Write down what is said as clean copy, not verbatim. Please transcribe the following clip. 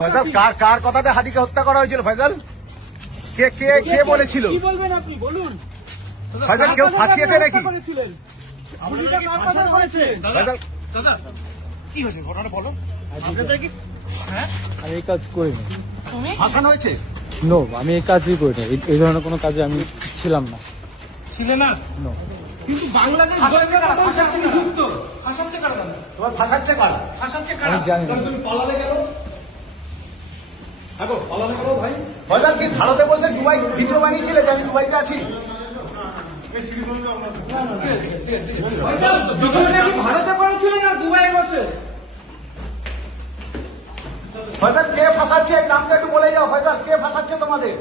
ফয়সাল কার কথাতে হাদিকে হত্যা করা হয়েছিল? ফয়সাল কে কে কে বলেছিল? কি বলবেন আপনি বলুন। ফয়সাল কেউ ফাঁসিয়েছে নাকি? ফয়সাল দাদা কি হয়েছে ঘটনাটা বলো। আমি এই কাজ করিনি। ফাঁসানো হয়েছে? নো, আমি এই কাজই করিনি। এই ধরনের কোনো কাজে আমি ছিলাম না। ছিলে না নো। কিন্তু বাংলাদেশ যুক্ত ফাঁসাচ্ছে কারা? তোমার ফাঁসাচ্ছে কারা? ফাঁসাচ্ছে আমি জানি না। তুমি পালালে কেন? পালালে কেন ভাই? ফয়সাল কি ভারতে বসে দুবাই ভিডিও বানিয়েছিলে যে আমি দুবাইতে আছি? ভারতে করেছিলেন না দুবাই বসে? ফয়সাল কে ফাঁসাচ্ছে? নামটা একটু বলে যাও। ফয়সাল কে ফাঁসাচ্ছে তোমাদের?